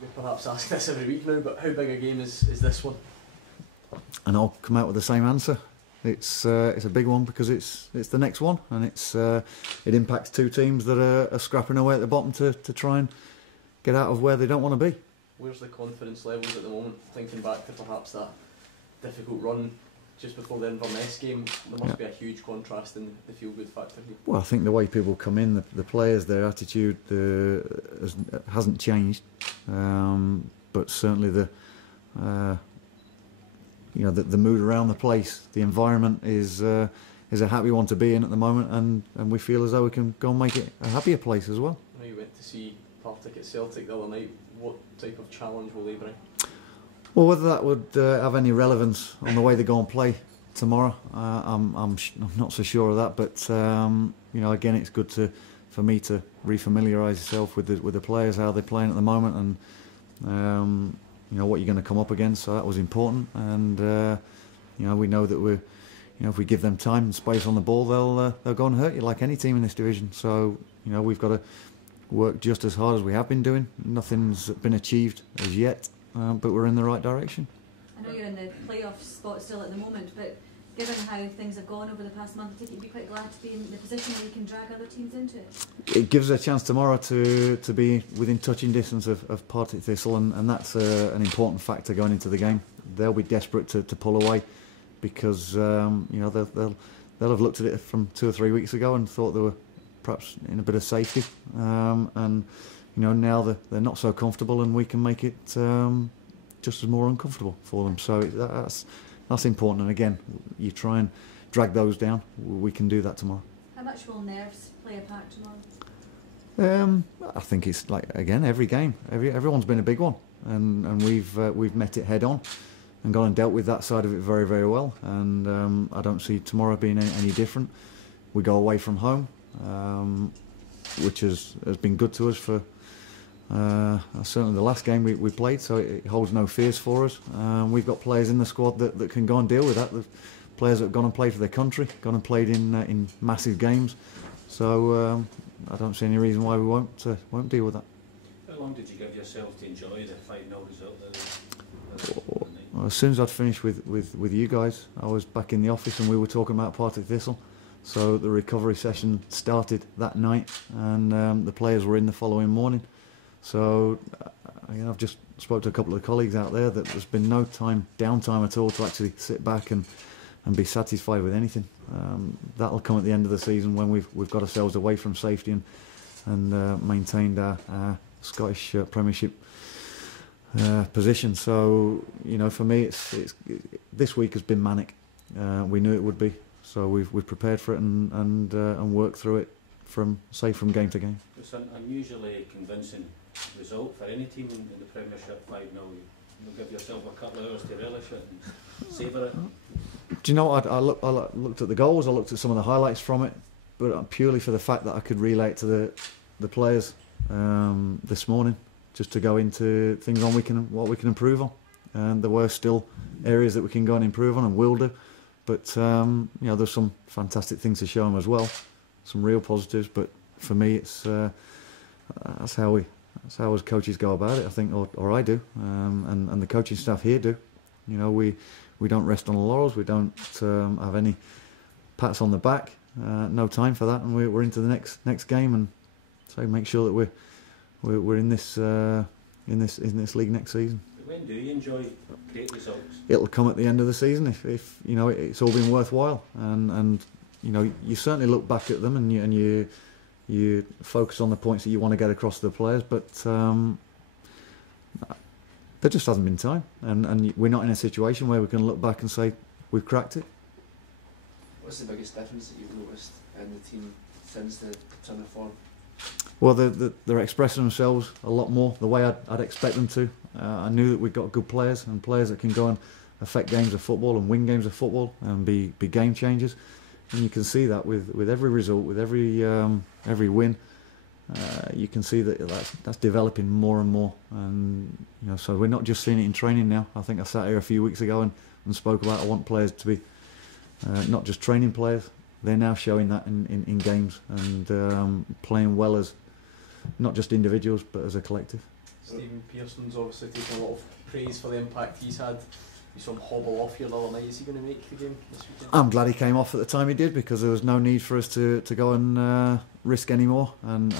we perhaps ask this every week now, but how big a game is this one? And I'll come out with the same answer. It's a big one because it's the next one, and it impacts two teams that are scrapping away at the bottom to try and get out of where they don't want to be. Where's the confidence levels at the moment? Thinking back to perhaps that difficult run just before the Inverness game, there must be a huge contrast in the feel-good factor here. Well, I think the way people come in, the players, their attitude hasn't changed, but certainly the mood around the place, the environment is a happy one to be in at the moment, and we feel as though we can go and make it a happier place as well. I know you went to see Partick at Celtic the other night. What type of challenge will they bring? Well, whether that would have any relevance on the way they go and play tomorrow, I'm not so sure of that. But again, it's good for me to refamiliarise yourself with the players, how they're playing at the moment, and what you're going to come up against. So that was important, and we know that if we give them time and space on the ball, they'll go and hurt you like any team in this division. So we've got to work just as hard as we have been doing. Nothing's been achieved as yet. But we're in the right direction. I know you're in the playoff spot still at the moment, but given how things have gone over the past month, I think you'd be quite glad to be in the position where you can drag other teams into it. It gives us a chance tomorrow to be within touching distance of Partick Thistle, and that's an important factor going into the game. They'll be desperate to pull away because they'll have looked at it from 2 or 3 weeks ago and thought they were perhaps in a bit of safety, and now they're not so comfortable, and we can make it just as more uncomfortable for them. So that's important. And again, you try and drag those down. We can do that tomorrow. How much will nerves play a part tomorrow? I think it's like, again, every game. Everyone's been a big one, and we've met it head on and gone and dealt with that side of it very, very well. And I don't see tomorrow being any different. We go away from home, which has been good to us for. Certainly the last game we played, so it holds no fears for us. We've got players in the squad that can go and deal with that. The players that have gone and played for their country, gone and played in massive games. So I don't see any reason why we won't deal with that. How long did you give yourself to enjoy the 5-0 result? Well, as soon as I'd finished with you guys, I was back in the office and we were talking about Partick Thistle. So the recovery session started that night, and the players were in the following morning. So I've just spoke to a couple of colleagues out there that there's been no downtime at all to actually sit back and be satisfied with anything. That'll come at the end of the season when we've got ourselves away from safety and maintained our Scottish Premiership position. So for me, it's this week has been manic. We knew it would be, so we've prepared for it and worked through it from game to game. It's an unusually convincing result for any team in the Premiership. 5-0. You'll give yourself a couple of hours to relish it and savour it. Do you know what? I looked at the goals, I looked at some of the highlights from it, but purely for the fact that I could relate to the players this morning, just to go into things on what we can improve on. And there were still areas that we can go and improve on, and will do. But there's some fantastic things to show them as well, some real positives. But for me, it's that's how as coaches go about it, I think, or I do, and the coaching staff here do. We don't rest on the laurels. We don't have any pats on the back. No time for that, and we're into the next game, and so make sure that we're in this league next season. When do you enjoy great results? It'll come at the end of the season if it's all been worthwhile, and you certainly look back at them and you focus on the points that you want to get across to the players, but there just hasn't been time, and we're not in a situation where we can look back and say we've cracked it. What's the biggest difference that you've noticed in the team since the turn of form? Well, they're expressing themselves a lot more the way I'd expect them to. I knew that we've got good players, and players that can go and affect games of football and win games of football and be game changers. And you can see that with every result, with every win. You can see that's developing more and more. And so we're not just seeing it in training now. I think I sat here a few weeks ago and spoke about I want players to be not just training players. They're now showing that in games and playing well as not just individuals but as a collective. Stephen Pearson's obviously taken a lot of praise for the impact he's had. You saw him hobble off here the other night. Is he going to make the game this weekend? I'm glad he came off at the time he did, because there was no need for us to go and risk any more. And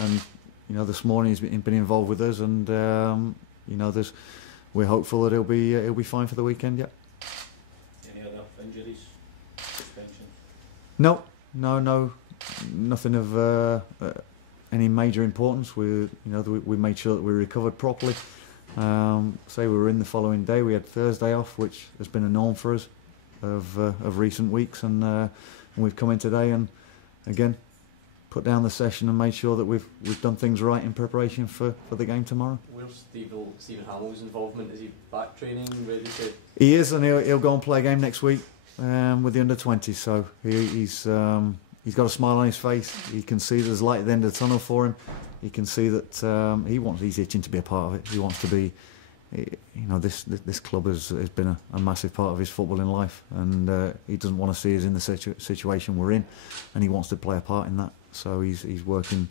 you know, this morning he's been involved with us, and you know, we're hopeful that he'll be fine for the weekend. Yeah. Any other injuries, suspensions? No, nothing of any major importance. We made sure that we recovered properly. Say we were in the following day. We had Thursday off, which has been a norm for us of recent weeks, and we've come in today and again put down the session and made sure that we've done things right in preparation for the game tomorrow. Where's Stephen Hamill's involvement? Is he back training, ready to? He is, and he'll go and play a game next week with the under-20s. So he's got a smile on his face. He can see there's light at the end of the tunnel for him. He can see that he's itching to be a part of it. He wants to be, you know, this club has been a massive part of his footballing life, and he doesn't want to see us in the situation we're in, and he wants to play a part in that. So he's working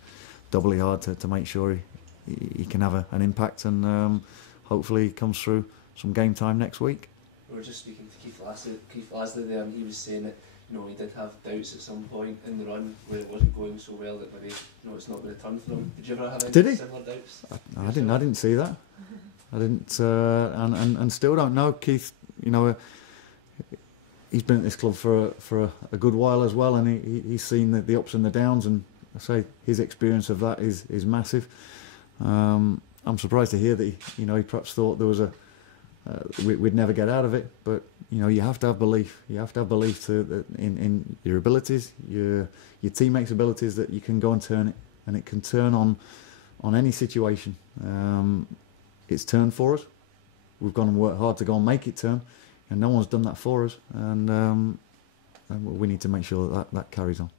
doubly hard to make sure he can have an impact, and hopefully he comes through some game time next week. We were just speaking to Keith Lasley there, and he was saying that, you know, he did have doubts at some point in the run where it wasn't going so well that maybe, you know, it's not going to turn for him. Did you ever have any similar doubts? I didn't see that. I didn't, and still don't know. Keith, you know, he's been at this club for a good while as well, and he's seen the ups and the downs, and I say his experience of that is massive. I'm surprised to hear that he perhaps thought there was we'd never get out of it, but you know, you have to have belief. You have to have belief in your abilities, your teammates' abilities, that you can go and turn it, and it can turn on any situation. It's turned for us. We've gone and worked hard to go and make it turn, and no one's done that for us, and we need to make sure that carries on.